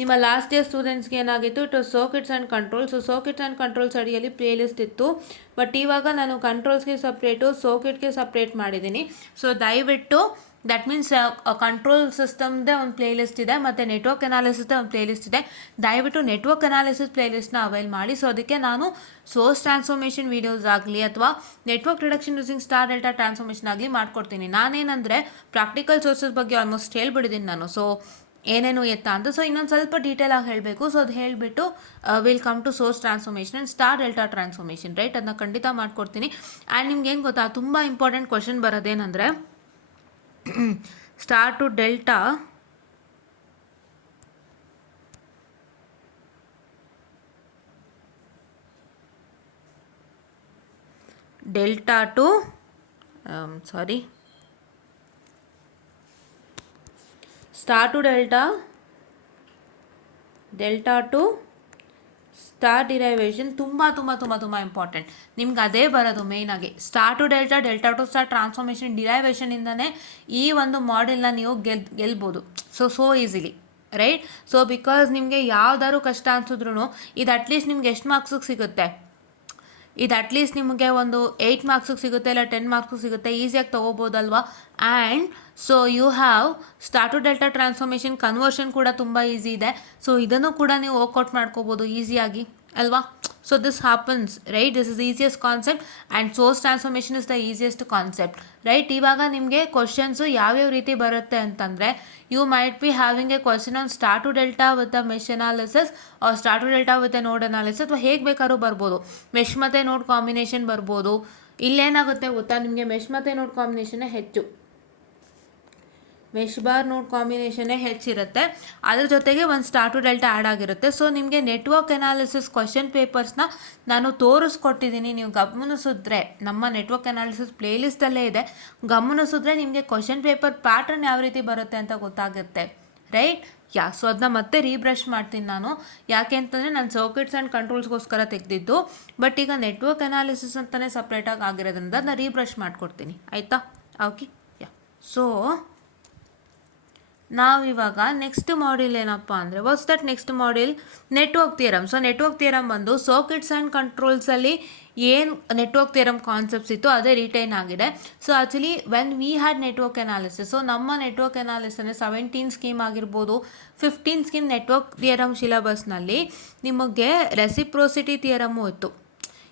ನಿಮ್ಮ ಲಾಸ್ಟ್ ಇಯರ್ ಸ್ಟೂಡೆಂಟ್ಸ್ಗೆ ಏನಾಗಿತ್ತು, it circuits and controls. So circuits and controls ಅಡಿಯಲ್ಲಿ ಪ್ಲೇ ಲಿಸ್ಟ್ ಇತ್ತು. ಬಟ್ ಇವಾಗ ನಾನು ಕಂಟ್ರೋಲ್ಸ್ಗೆ ಸಪ್ರೇಟು, ಸರ್ಕ್ಯೂಟ್ಗೆ ಸಪ್ರೇಟ್ ಮಾಡಿದ್ದೀನಿ. ಸೊ ದಯವಿಟ್ಟು ದಟ್ ಮೀನ್ಸ್ ಕಂಟ್ರೋಲ್ ಸಿಸ್ಟಮ್ದೇ ಒಂದು ಪ್ಲೇ ಲಿಸ್ಟ್ ಇದೆ ಮತ್ತು ನೆಟ್ವರ್ಕ್ ಅನಾಲಿಸಿಸ್ದೇ ಒಂದು ಪ್ಲೇ ಲಿಸ್ಟ್ ಇದೆ. ದಯವಿಟ್ಟು ನೆಟ್ವರ್ಕ್ ಅನಾಲಿಸಿಸ್ ಪ್ಲೇ ಲಿಸ್ಟ್ನ ಅವೈಲ್ ಮಾಡಿ. ಸೊ ಅದಕ್ಕೆ ನಾನು ಸೋರ್ಸ್ ಟ್ರಾನ್ಸ್ಫಾರ್ಮೇಷನ್ ವೀಡಿಯೋಸ್ ಆಗಲಿ ಅಥವಾ network reduction using star delta transformation ಆಗಲಿ ಮಾಡ್ಕೊಡ್ತೀನಿ. ನಾನೇನಂದರೆ ಪ್ರಾಕ್ಟಿಕಲ್ ಸೋರ್ಸಸ್ ಬಗ್ಗೆ ಆಲ್ಮೋಸ್ಟ್ ಹೇಳ್ಬಿಟ್ಟಿದ್ದೀನಿ ನಾನು. ಸೊ ಏನೇನು ಎತ್ತ ಅಂತ. ಸೊ ಇನ್ನೊಂದು ಸ್ವಲ್ಪ ಡೀಟೇಲಾಗಿ ಹೇಳಬೇಕು. ಸೊ ಅದು ಹೇಳಿಬಿಟ್ಟು will come to source transformation and star delta transformation, right. ಅದನ್ನ ಖಂಡಿತ ಮಾಡ್ಕೊಡ್ತೀನಿ. ಆ್ಯಂಡ್ ನಿಮ್ಗೆ ಏನು ಗೊತ್ತಾ, ತುಂಬ ಇಂಪಾರ್ಟೆಂಟ್ ಕ್ವಶನ್ ಬರೋದೇನೆಂದರೆ star to delta to star to delta to star derivation ತುಂಬ ಇಂಪಾರ್ಟೆಂಟ್. ನಿಮ್ಗೆ ಅದೇ ಬರೋದು ಮೇಯ್ನಾಗಿ. Star to delta to star transformation ಡಿರೈವೇಷನಿಂದನೇ ಈ ಒಂದು ಮಾಡೆಲ್ನ ನೀವು ಗೆಲ್ಬೋದು so easily, right. So because ನಿಮಗೆ ಯಾವ್ದಾದ್ರು ಕಷ್ಟ ಅನ್ಸಿದ್ರು ಇದು ಅಟ್ಲೀಸ್ಟ್ ನಿಮ್ಗೆ ಎಷ್ಟು ಮಾರ್ಕ್ಸಿಗೆ ಸಿಗುತ್ತೆ, ಇದು ಅಟ್ಲೀಸ್ಟ್ ನಿಮಗೆ ಒಂದು 8 ಮಾರ್ಕ್ಸಿಗೆ ಸಿಗುತ್ತೆ, ಇಲ್ಲ 10 ಮಾರ್ಕ್ಸಿಗೆ ಸಿಗುತ್ತೆ, ಈಸಿಯಾಗಿ ತೊಗೋಬೋದಲ್ವಾ. And so you have star to delta transformation conversion ಕೂಡ ತುಂಬ ಈಸಿ ಇದೆ. ಸೊ ಇದನ್ನು ಕೂಡ ನೀವು ವರ್ಕೌಟ್ ಮಾಡ್ಕೋಬೋದು ಈಸಿಯಾಗಿ ಅಲ್ವಾ. So this happens right. This is easiest concept and source transformation is the easiest concept right. ಇವಾಗ ನಿಮಗೆ ಕ್ವಶನ್ಸು ಯಾವ್ಯಾವ ರೀತಿ ಬರುತ್ತೆ ಅಂತಂದರೆ, you might be having a question on star to delta with the mesh analysis or star to delta with a node analysis, ಅಥವಾ ಹೇಗೆ ಬೇಕಾದ್ರೂ ಬರ್ಬೋದು. ಮೆಶ್ ಮತ್ತು ನೋಡ್ ಕಾಂಬಿನೇಷನ್ ಬರ್ಬೋದು. ಇಲ್ಲೇನಾಗುತ್ತೆ ಗೊತ್ತಾ, ನಿಮಗೆ ಮೆಶ್ ಮತ್ತು ನೋಡ್ ಕಾಂಬಿನೇಷನ್ನೇ ಹೆಚ್ಚು, ಮೆಶ್ ಬಾರ್ ನೋಡ್ ಕಾಂಬಿನೇಷನ್ನೇ ಹೆಚ್ಚಿರುತ್ತೆ. ಅದ್ರ ಜೊತೆಗೆ ಒಂದು ಸ್ಟಾರ್ ಟು ಡೆಲ್ಟಾ ಆ್ಯಡ್ ಆಗಿರುತ್ತೆ. ಸೊ ನಿಮಗೆ ನೆಟ್ವರ್ಕ್ ಅನಾಲಿಸಿಸ್ ಕ್ವಶನ್ ಪೇಪರ್ಸ್ನ ನಾನು ತೋರಿಸ್ಕೊಟ್ಟಿದ್ದೀನಿ. ನೀವು ಗಮನಿಸಿದ್ರೆ ನಮ್ಮ ನೆಟ್ವರ್ಕ್ ಅನಾಲಿಸಿಸ್ ಪ್ಲೇಲಿಸ್ಟಲ್ಲೇ ಇದೆ. ಗಮನಿಸಿದ್ರೆ ನಿಮಗೆ ಕ್ವಶನ್ ಪೇಪರ್ ಪ್ಯಾಟರ್ನ್ ಯಾವ ರೀತಿ ಬರುತ್ತೆ ಅಂತ ಗೊತ್ತಾಗುತ್ತೆ ರೈಟ್. ಸೊ ಅದನ್ನ ಮತ್ತೆ ರೀಬ್ರಷ್ ಮಾಡ್ತೀನಿ ನಾನು. ಯಾಕೆ ಅಂತಂದರೆ ನಾನು ಸರ್ಕ್ಯೂಟ್ಸ್ ಆ್ಯಂಡ್ ಕಂಟ್ರೋಲ್ಸ್ಗೋಸ್ಕರ ತೆಗೆದಿದ್ದು, ಬಟ್ ಈಗ ನೆಟ್ವರ್ಕ್ ಅನಾಲಿಸಿಸ್ ಅಂತಲೇ ಸಪ್ರೇಟಾಗಿ ಆಗಿರೋದ್ರಿಂದ ಅದನ್ನ ರೀಬ್ರಷ್ ಮಾಡಿಕೊಡ್ತೀನಿ ಆಯಿತಾ. ಓಕೆ ಸೊ ನಾವಿವಾಗ ನೆಕ್ಸ್ಟ್ ಮಾಡ್ಯೂಲ್ ಏನಪ್ಪ ಅಂದರೆ, what's that next module? Network theorem. So network theorem ಬಂದು ಸರ್ಕ್ಯೂಟ್ಸ್ ಆ್ಯಂಡ್ ಕಂಟ್ರೋಲ್ಸಲ್ಲಿ ಏನು ನೆಟ್ವರ್ಕ್ ಥಿಯರಮ್ ಕಾನ್ಸೆಪ್ಟ್ಸ್ ಇತ್ತು ಅದೇ ರಿಟೈನ್ ಆಗಿದೆ. So actually when we had network analysis, so ನಮ್ಮ ನೆಟ್ವರ್ಕ್ ಅನಾಲಿಸಿಸ್ ಅಂದರೆ 17 ಸ್ಕೀಮ್ ಆಗಿರ್ಬೋದು, 15 ಸ್ಕೀಮ್ ನೆಟ್ವರ್ಕ್ ಥಿಯರಮ್ ಸಿಲಬಸ್ನಲ್ಲಿ ನಿಮಗೆ ರೆಸಿಪ್ರೋಸಿಟಿ ಥಿಯರಮ್ಮು ಇತ್ತು.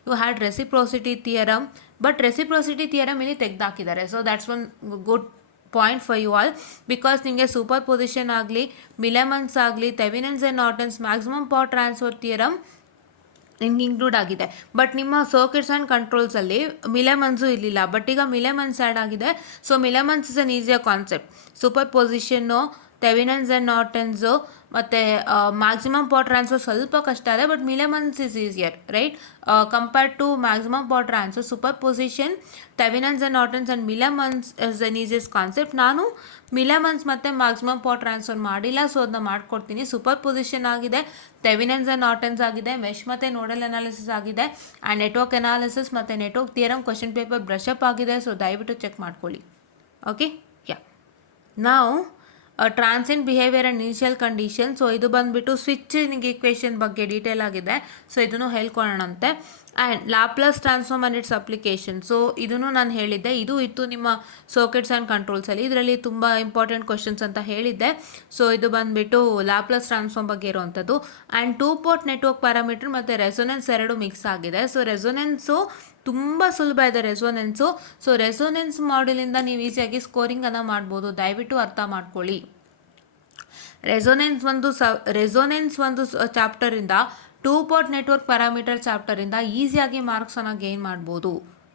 You had reciprocity theorem, but reciprocity theorem ಇಲ್ಲಿ ತೆಗೆದಾಕಿದ್ದಾರೆ. So that's one good point for you all, because ನಿಮಗೆ ಸೂಪರ್ ಪೊಸಿಷನ್ ಆಗಲಿ, ಮಿಲೆಮನ್ಸ್ ಆಗಲಿ, Thevenin's and Norton's, maximum power transfer theorem ನಿಮ್ಗೆ ಇನ್ಕ್ಲೂಡ್ ಆಗಿದೆ. ಬಟ್ ನಿಮ್ಮ ಸರ್ಕ್ಯೂಟ್ಸ್ ಆ್ಯಂಡ್ ಕಂಟ್ರೋಲ್ಸಲ್ಲಿ ಮಿಲೆಮನ್ಸು ಇರಲಿಲ್ಲ, ಬಟ್ ಈಗ ಮಿಲೆಮನ್ಸ್ ಆ್ಯಡ್ ಆಗಿದೆ. So Millman's is an easier concept. Superposition, Thevenin's and Norton's ಮತ್ತು ಮ್ಯಾಕ್ಸಿಮಮ್ ಪವರ್ ಟ್ರಾನ್ಸ್ಫರ್ ಸ್ವಲ್ಪ ಕಷ್ಟ ಇದೆ, but ಮಿಲೆಮನ್ಸ್ is easier right compared to maximum power transfer. Superposition, Thevenin's and Norton's and Millman's is an easiest concept. ನಾನು ಮಿಲೆಮನ್ಸ್ ಮತ್ತು ಮ್ಯಾಕ್ಸಿಮಮ್ ಪವರ್ ಟ್ರಾನ್ಸ್ಫರ್ ಮಾಡಿಲ್ಲ, ಸೊ ಅದನ್ನ ಮಾಡ್ಕೊಡ್ತೀನಿ. ಸೂಪರ್ ಪೊಸಿಷನ್ ಆಗಿದೆ, ಥೆವೆನಿನ್ಸ್ ಆ್ಯಂಡ್ ನಾರ್ಟನ್ಸ್ ಆಗಿದೆ, ಮೆಶ್ ಮತ್ತು ನೋಡಲ್ ಅನಾಲಿಸಿಸ್ ಆಗಿದೆ, ಆ್ಯಂಡ್ ನೆಟ್ವರ್ಕ್ ಅನಾಲಿಸಿಸ್ ಮತ್ತು network theorem question paper brush up ಆಗಿದೆ. ಸೊ ದಯವಿಟ್ಟು ಚೆಕ್ ಮಾಡ್ಕೊಳ್ಳಿ. ಓಕೆ ನಾವು transient behaviour and initial condition. So ಇದು ಬಂದುಬಿಟ್ಟು ಸ್ವಿಚಿಂಗ್ ಈಕ್ವೇಷನ್ ಬಗ್ಗೆ ಡೀಟೇಲ್ ಆಗಿದೆ. ಸೊ ಇದನ್ನು ಹೇಳ್ಕೊಳ್ಳೋಣಂತೆ. And Laplace transform and its application. So ಇದನ್ನು ನಾನು ಹೇಳಿದ್ದೆ, ಇದು ಇತ್ತು ನಿಮ್ಮ ಸರ್ಕ್ಯೂಟ್ಸ್ ಆ್ಯಂಡ್ ಕಂಟ್ರೋಲ್ಸಲ್ಲಿ. ಇದರಲ್ಲಿ ತುಂಬ ಇಂಪಾರ್ಟೆಂಟ್ ಕ್ವಶನ್ಸ್ ಅಂತ ಹೇಳಿದ್ದೆ. ಸೊ ಇದು ಬಂದುಬಿಟ್ಟು ಲ್ಯಾಪ್ಲೇಸ್ ಟ್ರಾನ್ಸ್ಫಾರ್ಮ್ ಬಗ್ಗೆ ಇರುವಂಥದ್ದು. ಆ್ಯಂಡ್ 2 ಪೋರ್ಟ್ ನೆಟ್ವರ್ಕ್ ಪ್ಯಾರಾಮೀಟರ್ ಮತ್ತು ರೆಸೊನೆನ್ಸ್ ಎರಡು ಮಿಕ್ಸ್ ಆಗಿದೆ. ಸೊ ರೆಸೊನೆನ್ಸು ತುಂಬ ಸುಲಭ ಇದೆ ರೆಸೊನೆನ್ಸು. ಸೊ ರೆಸೊನೆನ್ಸ್ ಮಾಡೆಲಿಂದ ನೀವು ಈಸಿಯಾಗಿ ಸ್ಕೋರಿಂಗನ್ನು ಮಾಡ್ಬೋದು, ದಯವಿಟ್ಟು ಅರ್ಥ ಮಾಡ್ಕೊಳ್ಳಿ. ರೆಸೊನೆನ್ಸ್ ಒಂದು ಚಾಪ್ಟರಿಂದ 2 ಪೋರ್ಟ್ ನೆಟ್ವರ್ಕ್ ಪ್ಯಾರಾಮೀಟರ್ ಚಾಪ್ಟರಿಂದ ಈಸಿಯಾಗಿ ಮಾರ್ಕ್ಸನ್ನು ಗೇನ್ ಮಾಡ್ಬೋದು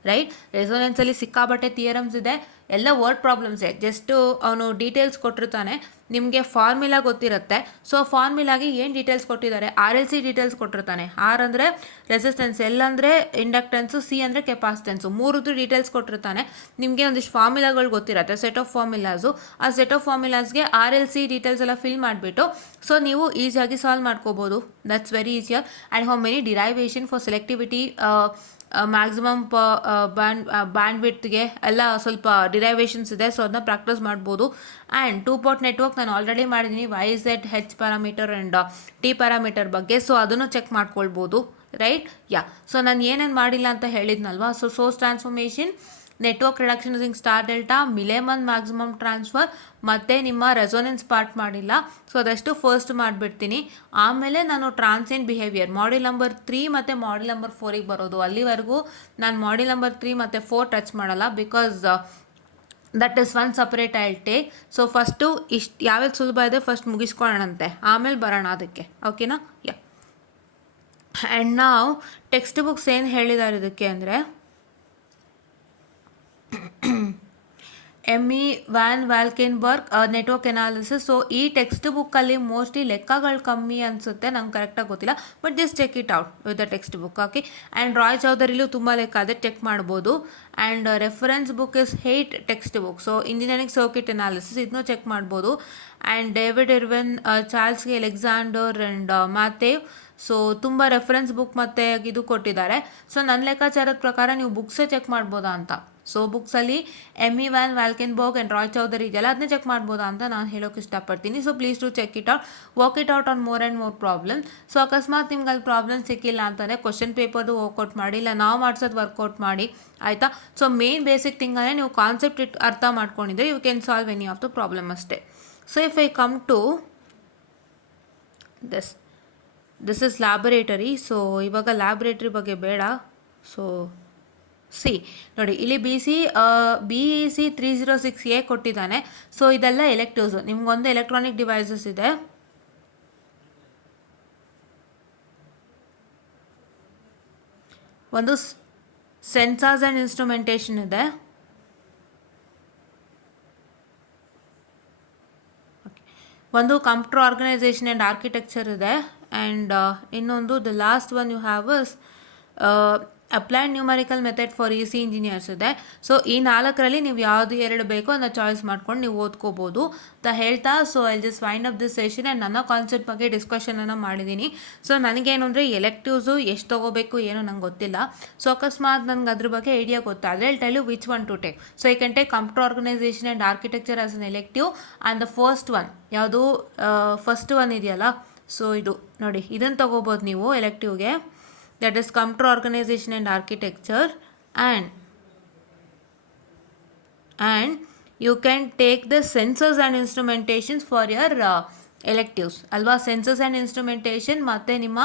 ರೈಟ್. ರೆಸೊನೆನ್ಸಲ್ಲಿ ಸಿಕ್ಕಾಬಟ್ಟೆ ಥಿಯರಮ್ಸ್ ಇದೆ, ಎಲ್ಲ ವರ್ಡ್ ಪ್ರಾಬ್ಲಮ್ಸೇ. ಜಸ್ಟು ಅವನು ಡೀಟೇಲ್ಸ್ ಕೊಟ್ಟಿರ್ತಾನೆ, ನಿಮಗೆ ಫಾರ್ಮುಲಾ ಗೊತ್ತಿರುತ್ತೆ. ಸೊ ಫಾರ್ಮುಲಾಗೆ ಏನು ಡೀಟೇಲ್ಸ್ ಕೊಟ್ಟಿದ್ದಾರೆ, RLC ಡೀಟೇಲ್ಸ್ ಕೊಟ್ಟಿರ್ತಾನೆ. R ಅಂದರೆ ರೆಸಿಸ್ಟೆನ್ಸ್, L ಅಂದರೆ ಇಂಡಕ್ಟೆನ್ಸು, C ಅಂದರೆ ಕೆಪಾಸಿಟೆನ್ಸು, ಮೂರದ್ದು ಡೀಟೇಲ್ಸ್ ಕೊಟ್ಟಿರ್ತಾನೆ. ನಿಮಗೆ ಒಂದಿಷ್ಟು ಫಾರ್ಮುಲಾಗಳು ಗೊತ್ತಿರುತ್ತೆ, ಸೆಟ್ ಆಫ್ ಫಾರ್ಮುಲಾಸು. ಆ ಸೆಟ್ ಆಫ್ ಫಾರ್ಮುಲಾಸ್ಗೆ RLC ಡೀಟೇಲ್ಸ್ ಎಲ್ಲ ಫಿಲ್ ಮಾಡಿಬಿಟ್ಟು ಸೊ ನೀವು ಈಸಿಯಾಗಿ ಸಾಲ್ವ್ ಮಾಡ್ಕೋಬೋದು. That's very easier. And how many derivation for selectivity, maximum ಬ್ಯಾಂಡ್ವಿಡ್ತ್ಗೆ ಎಲ್ಲ ಸ್ವಲ್ಪ ಡಿರೈವೇಷನ್ಸ್ ಇದೆ. ಸೊ ಅದನ್ನ ಪ್ರಾಕ್ಟೀಸ್ ಮಾಡ್ಬೋದು. ಆ್ಯಂಡ್ 2 ಪೋರ್ಟ್ ನೆಟ್ವರ್ಕ್ ನಾನು ಆಲ್ರೆಡಿ ಮಾಡಿದ್ದೀನಿ, YZ, H parameter and T parameter ಬಗ್ಗೆ. ಸೊ ಅದನ್ನು ಚೆಕ್ ಮಾಡ್ಕೊಳ್ಬೋದು ರೈಟ್. ಸೊ ನಾನು ಏನೇನು ಮಾಡಿಲ್ಲ ಅಂತ ಹೇಳಿದ್ನಲ್ವಾ. So source transformation, network reduction using star delta, Millman maximum transfer ಮತ್ತು ನಿಮ್ಮ ರೆಸೊನೆನ್ಸ್ ಪಾರ್ಟ್ ಮಾಡಿಲ್ಲ. ಸೊ ಅದಷ್ಟು ಫಸ್ಟ್ ಮಾಡಿಬಿಡ್ತೀನಿ. ಆಮೇಲೆ ನಾನು ಟ್ರಾನ್ಸಿಯಂಟ್ ಬಿಹೇವಿಯರ್ ಮಾಡ್ಯೂಲ್ ನಂಬರ್ 3 ಮತ್ತು ಮಾಡ್ಯೂಲ್ ನಂಬರ್ 4ಗೆ ಬರೋದು. ಅಲ್ಲಿವರೆಗೂ ನಾನು ಮಾಡ್ಯೂಲ್ ನಂಬರ್ 3 ಮತ್ತು 4 ಟಚ್ ಮಾಡಲ್ಲ, because that is one separate I'll take. So first ಇಷ್ಟು ಯಾವ್ಯಾವ್ದು ಸುಲಭ ಇದೆ ಫಸ್ಟ್ ಮುಗಿಸ್ಕೊಳ್ಳೋಣಂತೆ, ಆಮೇಲೆ ಬರೋಣ ಅದಕ್ಕೆ. ಓಕೆನಾ. ಆ್ಯಂಡ್ ನಾವು ಟೆಕ್ಸ್ಟ್ ಬುಕ್ಸ್ ಏನು ಹೇಳಿದ್ದಾರೆ ಇದಕ್ಕೆ ಅಂದರೆ, ME Van Valkenburg network analysis. So ಈ ಟೆಕ್ಸ್ಟ್ ಬುಕ್ಕಲ್ಲಿ ಮೋಸ್ಟ್ಲಿ ಲೆಕ್ಕಗಳು ಕಮ್ಮಿ ಅನಿಸುತ್ತೆ, ನಂಗೆ ಕರೆಕ್ಟಾಗಿ ಗೊತ್ತಿಲ್ಲ, but just check it out with the text book. Okay. And Roy ಚೌಧರಿಲೂ ತುಂಬ ಲೆಕ್ಕ ಅದೇ ಚೆಕ್ ಮಾಡ್ಬೋದು. And reference book is 8 text book. So engineering circuit analysis ಇದನ್ನೂ ಚೆಕ್ ಮಾಡ್ಬೋದು. And David Irwin, Charles Alexander and Matthew. So ತುಂಬ ರೆಫರೆನ್ಸ್ ಬುಕ್ ಮತ್ತು ಇದು ಕೊಟ್ಟಿದ್ದಾರೆ. ಸೊ ನನ್ನ ಲೆಕ್ಕಾಚಾರದ ಪ್ರಕಾರ ನೀವು ಬುಕ್ಸೇ ಚೆಕ್ ಮಾಡ್ಬೋದಾ ಅಂತ. ಸೊ ಬುಕ್ಸಲ್ಲಿ ME Van Valkenburg and Roy Choudhury ಇದೆಯಲ್ಲ, ಅದನ್ನೇ ಚೆಕ್ ಮಾಡ್ಬೋದಾ ಅಂತ ನಾನು ಹೇಳೋಕೆ ಇಷ್ಟಪಡ್ತೀನಿ. So please to check it out, work it out on more and more problem. So ಅಕಸ್ಮಾತ್ ನಿಮ್ಗೆ ಅಲ್ಲಿ ಪ್ರಾಬ್ಲಮ್ ಸಿಕ್ಕಿಲ್ಲ ಅಂತಂದರೆ ಕ್ವಶನ್ ಪೇಪರ್ದು ವರ್ಕೌಟ್ ಮಾಡಿ, ಇಲ್ಲ ನಾವು ಮಾಡಿಸೋದು ವರ್ಕೌಟ್ ಮಾಡಿ ಆಯಿತಾ. ಸೊ ಮೇನ್ ಬೇಸಿಕ್ ಥಿಂಗಲ್ಲೇ ನೀವು ಕಾನ್ಸೆಪ್ಟ್ ಅರ್ಥ ಮಾಡ್ಕೊಂಡಿದ್ರೆ you can solve any of the problem ಅಷ್ಟೇ. So if I come to this this is laboratory. So ಇವಾಗ ಲ್ಯಾಬೊರೇಟರಿ ಬಗ್ಗೆ ಬೇಡ. ಸೊ ಸಿ ನೋಡಿ, ಇಲ್ಲಿ ಬಿ ಇ ಸಿ 306A ಕೊಟ್ಟಿದ್ದಾನೆ. ಸೊ ಇದೆಲ್ಲ ಎಲೆಕ್ಟಿವ್ಸು. ನಿಮ್ಗೊಂದು ಎಲೆಕ್ಟ್ರಾನಿಕ್ ಡಿವೈಸಸ್ ಇದೆ, ಒಂದು ಸೆನ್ಸಾರ್ಸ್ ಆ್ಯಂಡ್ ಇನ್ಸ್ಟ್ರುಮೆಂಟೇಷನ್ ಇದೆ, ಒಂದು ಕಂಪ್ಯೂಟರ್ ಆರ್ಗನೈಸೇಷನ್ ಆ್ಯಂಡ್ ಆರ್ಕಿಟೆಕ್ಚರ್ ಇದೆ, ಆ್ಯಂಡ್ ಇನ್ನೊಂದು the last one you have is applied numerical method for E C engineers ಇದೆ. ಸೊ ಈ 4ರಲ್ಲಿ ನೀವು ಯಾವುದು 2 ಬೇಕೋ ಅದನ್ನ ಚಾಯ್ಸ್ ಮಾಡ್ಕೊಂಡು ನೀವು ಓದ್ಕೋಬೋದು ಅಂತ ಹೇಳ್ತಾ, so I just wind up this session. And ನನ್ನ ಕಾನ್ಸೆಪ್ಟ್ ಬಗ್ಗೆ ಡಿಸ್ಕಷನನ್ನು ಮಾಡಿದ್ದೀನಿ. ಸೊ ನನಗೇನು ಅಂದರೆ ಎಲೆಕ್ಟಿವ್ಸು ಎಷ್ಟು ತೊಗೋಬೇಕು ಏನೋ ನಂಗೆ ಗೊತ್ತಿಲ್ಲ. ಸೊ ಅಕಸ್ಮಾತ್ ನನಗೆ ಅದ್ರ ಬಗ್ಗೆ ಐಡಿಯಾ ಗೊತ್ತಾದರೆ I tell you which one to take. So I can take computer organisation and architecture as an elective. And the first one ಯಾವುದು, ಫಸ್ಟ್ ಒನ್ ಇದೆಯಲ್ಲ, ಸೊ ಇದು ನೋಡಿ, ಇದನ್ನು ತೊಗೋಬೋದು ನೀವು ಎಲೆಕ್ಟಿವ್ಗೆ. That is computer organization and architecture, and you can take the sensors and instrumentations for your electives ಅಲ್ವಾ. ಸೆನ್ಸರ್ಸ್ ಆ್ಯಂಡ್ ಇನ್ಸ್ಟ್ರುಮೆಂಟೇಷನ್ ಮತ್ತು ನಿಮ್ಮ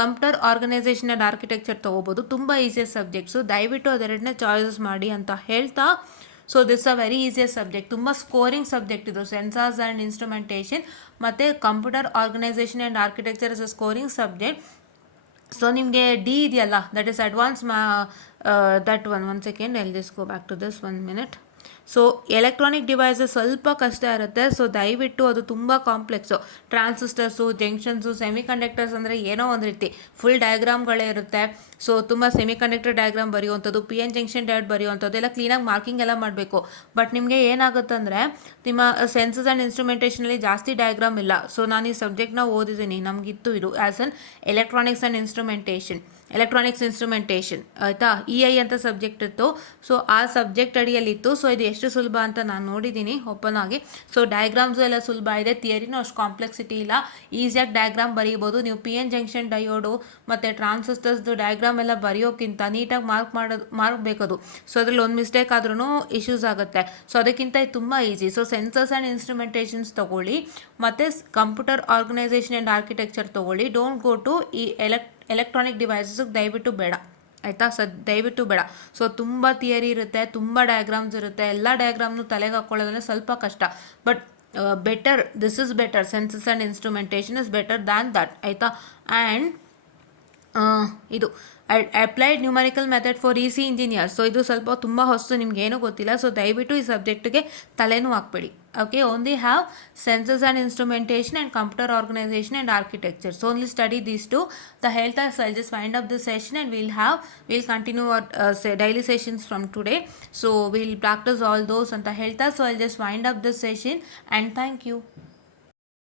ಕಂಪ್ಯೂಟರ್ ಆರ್ಗನೈಸೇಷನ್ ಆ್ಯಂಡ್ ಆರ್ಕಿಟೆಕ್ಚರ್ ತೊಗೋಬೋದು. ತುಂಬ ಈಸಿಯಸ್ಟ್ ಸಬ್ಜೆಕ್ಟ್ಸು. ದಯವಿಟ್ಟು ಅದೆರಡನ್ನೇ ಚಾಯ್ಸಸ್ ಮಾಡಿ ಅಂತ ಹೇಳ್ತಾ, so this a very easiest subject, ತುಂಬ ಸ್ಕೋರಿಂಗ್ ಸಬ್ಜೆಕ್ಟ್ ಇದು. ಸೆನ್ಸಾರ್ಸ್ ಆ್ಯಂಡ್ ಇನ್ಸ್ಟ್ರುಮೆಂಟೇಷನ್ ಮತ್ತು computer organisation and architecture is a scoring subject. So ನಿಮಗೆ ಡಿ ಇದೆಯಲ್ಲ, that is advance that one second, I will just go back to this 1 minute. So electronic devices ಸ್ವಲ್ಪ ಕಷ್ಟ ಇರುತ್ತೆ. ಸೊ ದಯವಿಟ್ಟು ಅದು ತುಂಬ complex. Transistors, junctions, semiconductors ಅಂದರೆ ಏನೋ ಒಂದು ರೀತಿ ಫುಲ್ ಡಯಾಗ್ರಾಮ್ಗಳೇ ಇರುತ್ತೆ. ಸೊ ತುಂಬ ಸೆಮಿ ಕಂಡಕ್ಟರ್ ಡಯಾಗ್ರಾಮ್ ಬರೆಯುವಂಥದ್ದು, ಪಿ ಎನ್ ಜಂಕ್ಷನ್ ಡಯಾಟ್ ಬರೆಯುವಂಥದ್ದು ಎಲ್ಲ ಕ್ಲೀನಾಗಿ ಮಾರ್ಕಿಂಗ್ ಎಲ್ಲ ಮಾಡಬೇಕು. ಬಟ್ ನಿಮಗೆ ಏನಾಗುತ್ತಂದರೆ ನಿಮ್ಮ ಸೆನ್ಸಸ್ ಆ್ಯಂಡ್ ಇನ್ಸ್ಟ್ರುಮೆಂಟೇಷನಲ್ಲಿ ಜಾಸ್ತಿ ಡಯಾಗ್ರಾಮ್ ಇಲ್ಲ. ಸೊ ನಾನು ಈ ಸಬ್ಜೆಕ್ಟ್ನ ಓದಿದ್ದೀನಿ, ನಮಗಿತ್ತು ಇದು ಆ್ಯಸ್ ಅನ್ ಎಲೆಕ್ಟ್ರಾನಿಕ್ಸ್ ಇನ್ಸ್ಟ್ರುಮೆಂಟೇಷನ್ ಆಯಿತಾ. ಇ ಐ ಅಂತ ಸಬ್ಜೆಕ್ಟ್ ಇತ್ತು. ಸೊ ಆ ಸಬ್ಜೆಕ್ಟ್ ಅಡಿಯಲ್ಲಿತ್ತು. ಸೊ ಇದು ಎಷ್ಟು ಸುಲಭ ಅಂತ ನಾನು ನೋಡಿದ್ದೀನಿ ಓಪನ್ ಆಗಿ. ಸೊ ಡಯಾಗ್ರಾಮ್ಸು ಎಲ್ಲ ಸುಲಭ ಇದೆ, ಥಿಯರಿನೂ ಅಷ್ಟು ಕಾಂಪ್ಲೆಕ್ಸಿಟಿ ಇಲ್ಲ, ಈಸಿಯಾಗಿ ಡಯಾಗ್ರಾಮ್ ಬರೀಬೋದು. ನೀವು ಪಿ ಎನ್ ಜಂಕ್ಷನ್ ಡಯೋಡು ಮತ್ತು ಟ್ರಾನ್ಸಿಸ್ಟರ್ಸ್ದು ಡಯಾಗ್ರಾಮ್ ಎಲ್ಲ ಬರೆಯೋಕ್ಕಿಂತ ನೀಟಾಗಿ ಮಾರ್ಕ್ ಬೇಕದು. ಸೊ ಅದರಲ್ಲಿ ಒಂದು ಮಿಸ್ಟೇಕ್ ಆದ್ರೂ ಇಶ್ಯೂಸ್ ಆಗುತ್ತೆ. ಸೊ ಅದಕ್ಕಿಂತ ಇದು ತುಂಬ ಈಸಿ. ಸೊ ಸೆನ್ಸರ್ಸ್ ಆ್ಯಂಡ್ ಇನ್ಸ್ಟ್ರುಮೆಂಟೇಷನ್ಸ್ ತೊಗೊಳ್ಳಿ, ಮತ್ತು ಕಂಪ್ಯೂಟರ್ ಆರ್ಗನೈಸೇಷನ್ ಆ್ಯಂಡ್ ಆರ್ಕಿಟೆಕ್ಚರ್ ತೊಗೊಳ್ಳಿ. ಡೋಂಟ್ ಗೋ ಟು ಈ ಎಲೆಕ್ಟ್ರಾನಿಕ್ ಡಿವೈಸಸ್ಗೆ ದಯವಿಟ್ಟು ಬೇಡ ಆಯಿತಾ. ದಯವಿಟ್ಟು ಬೇಡ. ಸೊ ತುಂಬ ಥಿಯರಿ ಇರುತ್ತೆ, ತುಂಬ ಡಯಾಗ್ರಾಮ್ಸ್ ಇರುತ್ತೆ. ಎಲ್ಲ ಡಯಾಗ್ರಾಮ್ನು ತಲೆಗೆ ಹಾಕ್ಕೊಳ್ಳೋದಂದ್ರೆ ಸ್ವಲ್ಪ ಕಷ್ಟ. But better, this is better, sensors and instrumentation is better than that ಆಯಿತಾ. ಆ್ಯಂಡ್ ಇದು applied numerical method for E C engineers. So ಇದು ಸ್ವಲ್ಪ ತುಂಬ ಹೊಸದು, ನಿಮ್ಗೇನೂ ಗೊತ್ತಿಲ್ಲ. ಸೊ ದಯವಿಟ್ಟು ಈ ಸಬ್ಜೆಕ್ಟಿಗೆ ತಲೆನೂ ಹಾಕ್ಬೇಡಿ. Okay, only have sensors and instrumentation and computer organisation and architecture. So only study these two ಅಂತ ಹೇಳ್ತಾ, so I just wind up this session and will continue our daily sessions from today. So will practise all those ಅಂತ ಹೇಳ್ತಾ, so I just wind up this session and thank you.